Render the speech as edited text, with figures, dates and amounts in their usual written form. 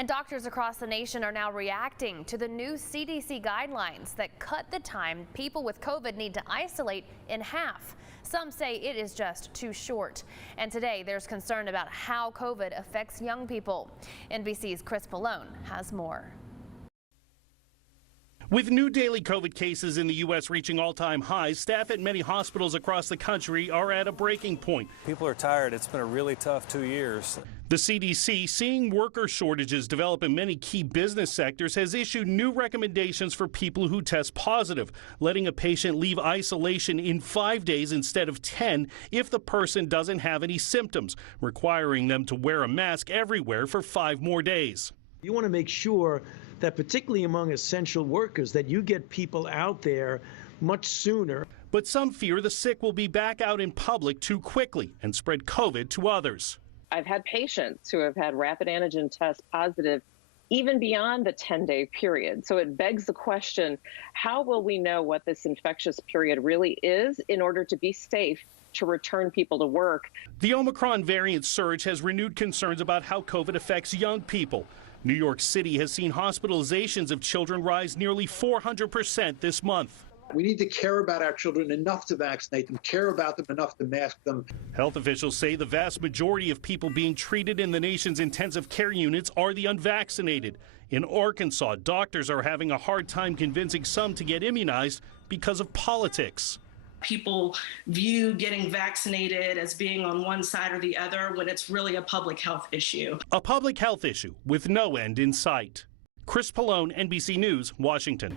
And doctors across the nation are now reacting to the new CDC guidelines that cut the time people with COVID need to isolate in half. Some say it is just too short. And today there's concern about how COVID affects young people. NBC's Chris Pallone has more. With new daily COVID cases in the U.S. reaching all-time highs, staff at many hospitals across the country are at a breaking point. People are tired. It's been a really tough 2 years. The CDC, seeing worker shortages develop in many key business sectors, has issued new recommendations for people who test positive, letting a patient leave isolation in 5 days instead of 10 if the person doesn't have any symptoms, requiring them to wear a mask everywhere for 5 more days. You want to make sure that particularly among essential workers that you get people out there much sooner. But some fear the sick will be back out in public too quickly and spread COVID to others. I've had patients who have had rapid antigen tests positive even beyond the 10-day period. So it begs the question, how will we know what this infectious period really is in order to be safe to return people to work? The Omicron variant surge has renewed concerns about how COVID affects young people. New York City has seen hospitalizations of children rise nearly 400% this month. We need to care about our children enough to vaccinate them, care about them enough to mask them. Health officials say the vast majority of people being treated in the nation's intensive care units are the unvaccinated. In Arkansas, doctors are having a hard time convincing some to get immunized because of politics. People view getting vaccinated as being on one side or the other when it's really a public health issue. A public health issue with no end in sight. Chris Pallone, NBC News, Washington.